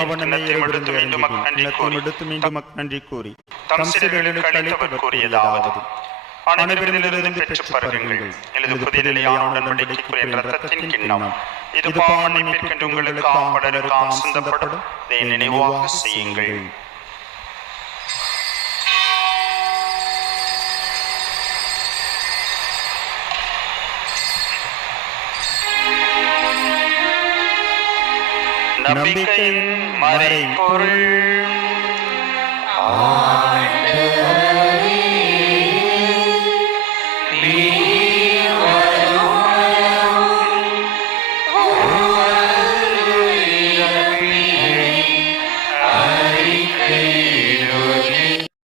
அவன் நம்மை இரவிருந்து எடுத்து மீண்டும் நன்றி கூறி தம் சிறுகளுக்கு அளித்தவர் கூறியதாவது அனைவரிலிருந்து பெற்று பருகுங்கள். எனது புதிய நிலையான உடன்படிக்கைக்குரிய என் இரத்தத்தின் கிண்ணம் இது பாவ மன்னிப்பிற்கென்று உங்களுக்காகவும் பலருக்காகவும் சிந்தப்படும். இதை நினைவாக செய்யுங்கள். நம்பிக்கையின் மறைபொருள்.